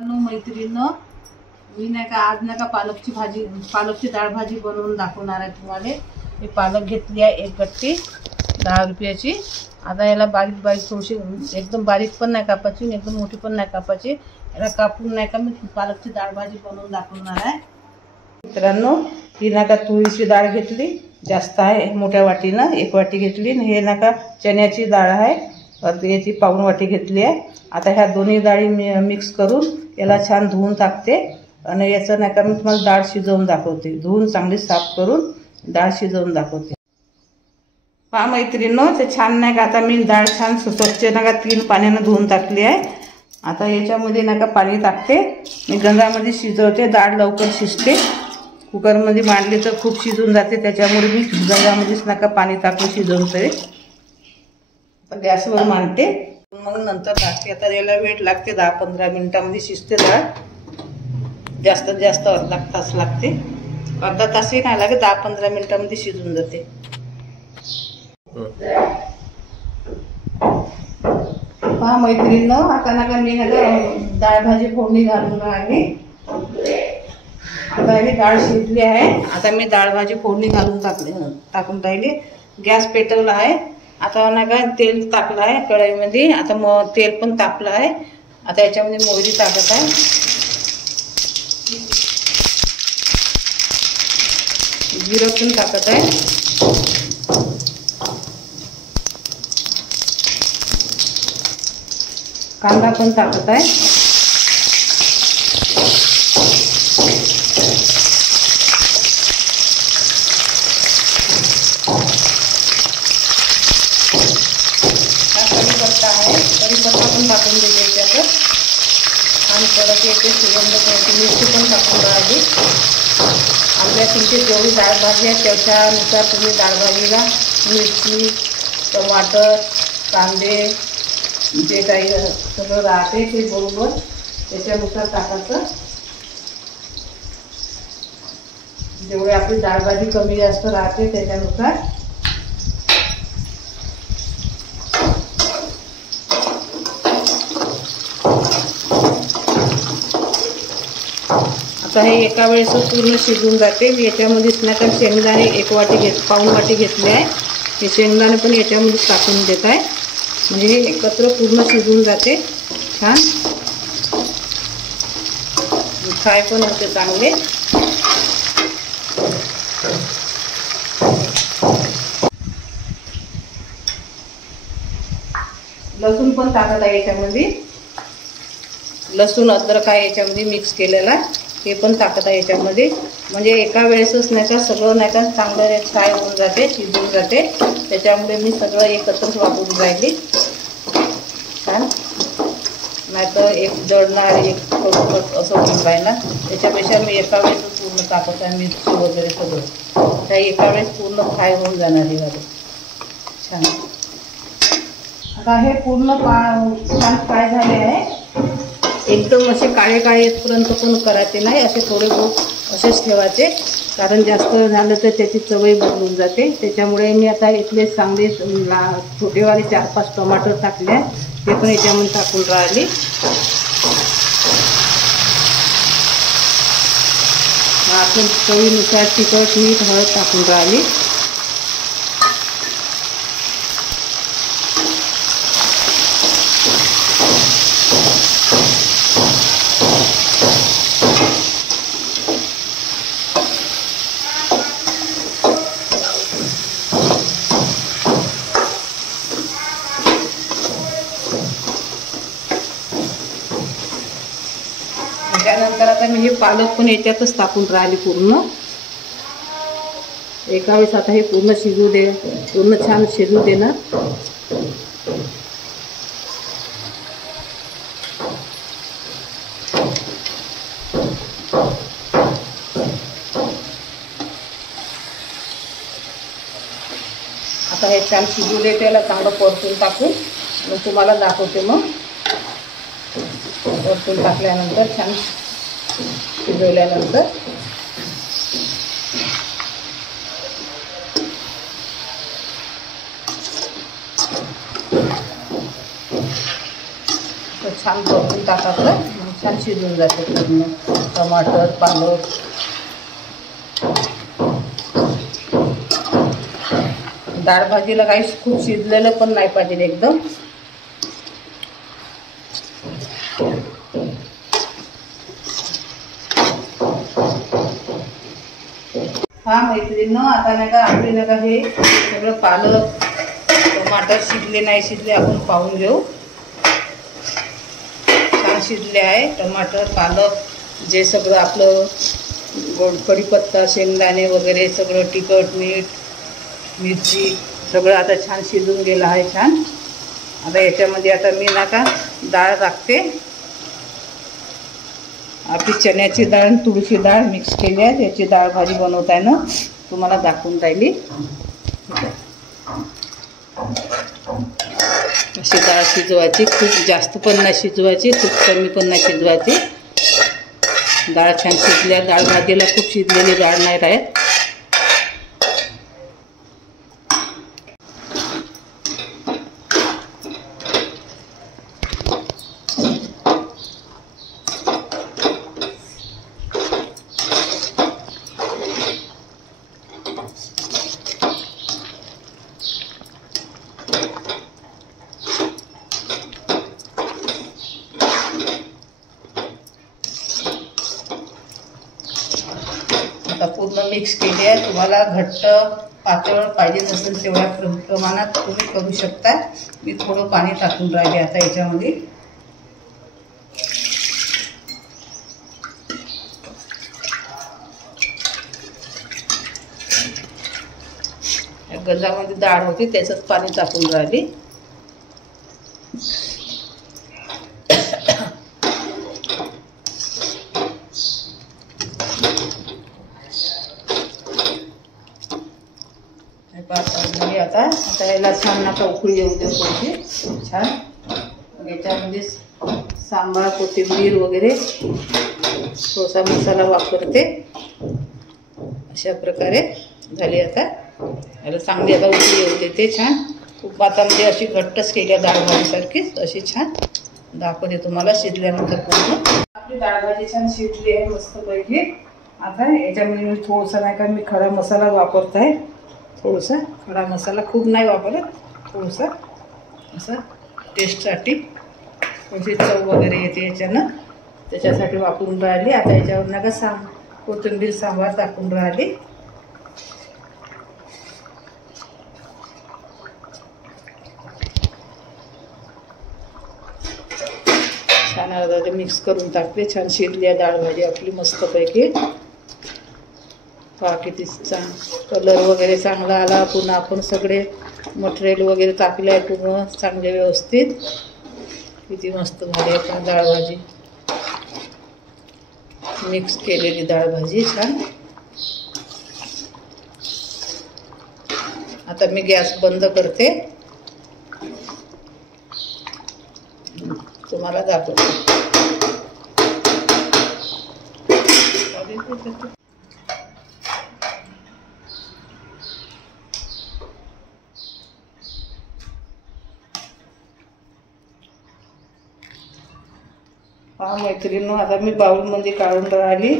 मैत्रिणींनो, मी नाही का आज नाही का पालकची डाळ भाजी बनवून दाखवणार आहे तुम्हाला। मी पालक घेतली आहे एक गट्टी 10 रुपयाची। आता याला बारीक बारीक थोडीशी एकदम बारीक पण नाही कापायची, एकदम मोठी पण नाही कापायची। याला कापून नाही का मी पालकची डाळ भाजी बनवून दाखवणार आहे। मित्रांनो, ही नाही का तुरीची डाळ घेतली, जास्त आहे, मोठ्या वाटीनं 1 वाटी घेतली। हे नाही का चण्याची डाळ आहे, याची पाऊण वाटी घेतली आहे। आता ह्या दोन्ही डाळी मिक्स करून याला छान धुवून टाकते आणि याचं नाही का मी तुम्हाला डाळ शिजवून दाखवते। धुवून चांगली साफ करून डाळ शिजवून दाखवते। पहा मैत्रिणींनो, ते छान नाही का आता मी डाळ छान स्वच्छ नाही का 3 पाण्यानं धुवून टाकली आहे। आता याच्यामध्ये नाही का पाणी टाकते, मी गंगामध्ये शिजवते। डाळ लवकर शिजते, कुकरमध्ये मांडली तर खूप शिजून जाते, त्याच्यामुळे मी गंगामध्येच नाही का पाणी टाकून शिजवते। गॅसवर मांडते, मग नंतर टाकते। आता याला वेळ लागते, 10-15 मिनिटांमध्ये शिजते डाळ। जास्तीत जास्त अर्धा तास लागते, अर्धा तासही नाही लागत, 10-15 मिनिटांमध्ये शिजून जाते। पहा मैत्रिणींनो, आता ना मी डाळ भाजी फोडणी घालून राहिली। आता ही डाळ शिजली आहे, आता मी डाळ भाजी फोडणी घालून टाकून राहिली। गॅस पेटवला आहे, आता ना का तेल टाकलं आहे कढईमध्ये। आता तेल पण तापलं आहे, आता याच्यामध्ये मोहरी टाकत आहे, जिरं पण टाकत आहे, कांदा पण टाकत आहे, कढीपत्ता पण टाकून देते याच्यात आणि कडक येते सुगंध करते। मिरची पण टाकून राहिली। आपल्या तुमची जेवढी डाळ भाजी आहे त्याच्यानुसार तुम्ही डाळ भाजीला मिरची, टमाटर, कांदे जे काही सगळं राहते ते बरोबर त्याच्यानुसार टाकायचं। जेवढी आपली डाळ भाजी कमी जास्त राहते त्याच्यानुसार। आता हे एका वेळेस पूर्ण शिजून जाते। मी याच्यामध्येच नाही का शेंगदाणे 1 वाटी पाऊण वाटी घेतले आहे, हे शेंगदाणे पण याच्यामध्येच टाकून देत आहे, म्हणजे हे एकत्र पूर्ण शिजून जाते। छान फ्राय पण होते चांगले। लसूण पण टाकत आहे याच्यामध्ये, लसूण अद्रक आहे याच्यामध्ये मिक्स केलेला, हे पण टाकत आहे याच्यामध्ये। म्हणजे एका वेळेसच नाही का सगळं नाही का चांगलं फ्राय होऊन जाते, शिजून जाते, त्याच्यामुळे मी सगळं एकत्रच वापरून राहिली। छान, नाहीतर एक जळणार एक कडूपट असं होऊन राहिला, त्याच्यापेक्षा मी एका वेळेस पूर्ण टाकत आहे। मिरची वगैरे सगळं त्या एका वेळेस पूर्ण फ्राय होऊन जाणार आहे वाले। छान, आता हे पूर्ण छान फ्राय झाले आहे। एकदम असे काळे काळे येतपर्यंत पण करायचे नाही, असे थोडे बहुत असेच ठेवायचे, कारण जास्त झालं तर त्याची चवही बदलून जाते। त्याच्यामुळे मी आता इथले चांगले छोटेवाले 4-5 टमाटर टाकले, ते पण याच्यामध्ये टाकून राहिली। आपण चवीनुसार तिखट मीठ हळद टाकून राहिली। त्यानंतर आता मी हे पालक पण याच्यातच टाकून राहिली पूर्ण एका वेळेस। आता हे पूर्ण शिजू दे, पूर्ण छान शिजू दे ना। आता हे छान शिजू दे, त्याला चांगलं परतून टाकून मग तुम्हाला दाखवते। मग परतून टाकल्यानंतर छान शिजवल्यानंतर छान परतून टाकायचं, छान शिजून जाते पूर्ण. टमाटर, पालक. डाळ भाजीला काही खूप शिजलेलं पण नाही पाहिजे एकदम. हा मैत्रिणींनो, आता नाही का आपली नाही का हे सगळं पालक टमाटर शिजले नाही शिजले आपण पाहून घेऊ. छान शिजले आहे टमाटर पालक. जे सगळं आपलं कढीपत्ता शेंगदाणे वगैरे सगळं तिखट मीठ मिरची सगळं आता छान शिजून गेलं आहे छान. आता याच्यामध्ये आता मी ना का डाळ टाकते. आपली चण्याची डाळ आणि तुरीची डाळ मिक्स केली आहे. त्याची डाळ भाजी बनवत आहे ना, तुम्हाला दाखवून राहिली. अशी डाळ शिजवायची. खूप जास्त पण नाही शिजवायची, खूप कमी पण नाही शिजवायची. डाळ छान शिजल्या. डाळ भाजीला खूप शिजलेली डाळ नाही राहत. आता पूर्ण मिक्स केली आहे. तुम्हाला घट्ट पातळ पाहिजे नसेल तेवढ्या प्रमाणात तुम्ही करू शकता. मी थोडं पाणी टाकून राहिले आता याच्यामध्ये. गंजामध्ये डाळ होती त्याचंच पाणी टाकून राहिली. आता याला छान नका उकळी येऊ दे थोडीशी छान. याच्यामध्ये सांबार कोथिंबीर वगैरे थोडासा मसाला वापरते. अशा प्रकारे झाली. आता याला चांगली आता उकळी येऊ देते छान. खूप आता म्हणजे अशी घट्टच केली आहे डाळ भाजीसारखीच अशी छान दाखवते तुम्हाला शिजल्यानंतर पूर्ण. आपली डाळ भाजी छान शिजली आहे मस्तपैकी. आता याच्यामध्ये मी थोडंसं नाही का मी खडा मसाला वापरत आहे. थोडासा खडा मसाला, खूप नाही वापरत, थोडंसं असं टेस्टसाठी थोडीशी चव वगैरे येते याच्यानं, त्याच्यासाठी वापरून राहिली. आता याच्यावर नका कोथिंबीर सांबार टाकून राहिली. छान आता मिक्स करून टाकते. छान शिजली आहे डाळ भाजी आपली मस्तपैकी. पहा किती कलर वगैरे चांगला आला. पुन्हा आपण सगळे मटेरियल वगैरे टाकले आहे पूर्ण चांगले व्यवस्थित. किती मस्त झाली आहे डाळ भाजी. मिक्स केलेली डाळ भाजी छान. आता मी गॅस बंद करते. तुम्हाला दाखवते. हा मैत्रिणींनो, आता मी बाउलमध्ये काढून राहिली.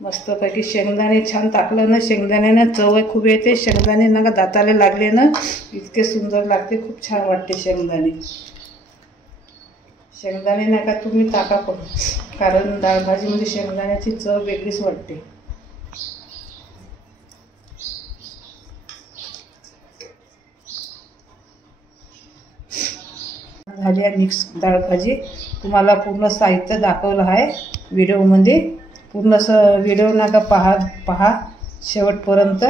मस्तपैकी शेंगदाणे छान टाकलं ना, शेंगदाण्यानं चव खूप येते. शेंगदाणे ना का दाताला लागले ना इतके सुंदर लागते. खूप छान वाटते शेंगदाणे. शेंगदाणे नका तुम्ही टाका पण, कारण डाळ भाजीमध्ये शेंगदाण्याची चव वेगळीच वाटते. झाली आहे मिक्स डाळ भाजी. तुम्हाला पूर्ण साहित्य दाखवलं आहे व्हिडिओमध्ये. पूर्ण व्हिडिओ नका पहा शेवटपर्यंत.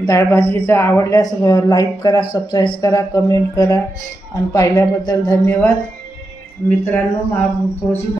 डाळ भाजीचा आवडल्यास लाईक करा, सबस्क्राईब करा, कमेंट करा आणि पाहिल्याबद्दल धन्यवाद. मित्रांनो थोडीशी